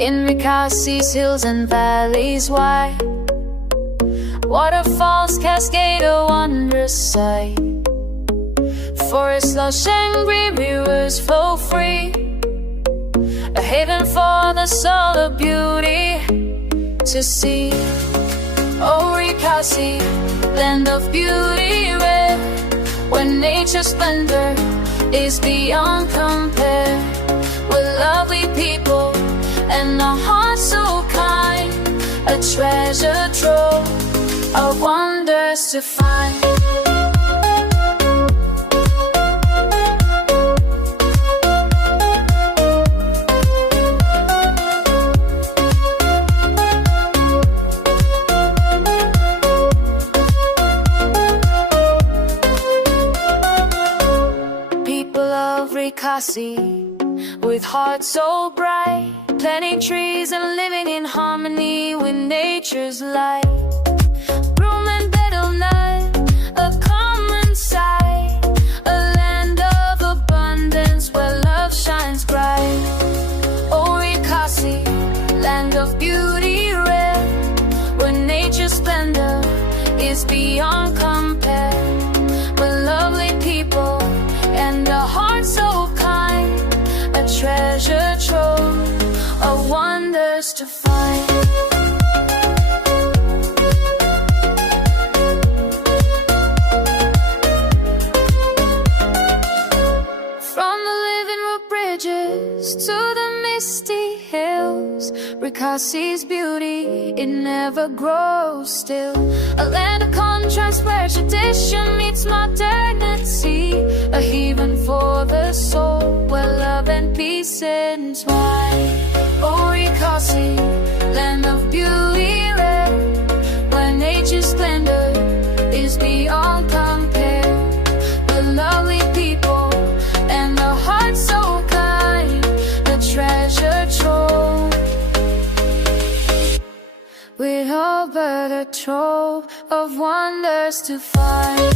In Ri Khasi's hills and valleys wide, waterfalls cascade a wondrous sight. Forests lush and green, rivers flow free, a haven for the soul of beauty to see. Oh, Ri Khasi, land of beauty rare, where nature's splendor is beyond compare, with lovely people and a heart so kind, a treasure trove of wonders to find. People of Ri Khasi, with hearts so bright, planting trees and living in harmony with nature's light. Bloom and betel-nut, a common sight, a land of abundance where love shines bright. Oh, Ri Khasi, land of beauty rare, where nature's splendor is beyond compare, with lovely people and a heart so kind, a treasure trove of wonders to find. From the living root bridges to the misty hills, Ri Khasi's beauty, it never grows still. A land of contrast where tradition meets modernity, a haven for the soul where love and peace entwine. Oh, Ri Khasi, land of beauty rare, where nature's splendor is beyond compare, with lovely people and a heart so kind, a treasure trove, with all but a trove of wonders to find.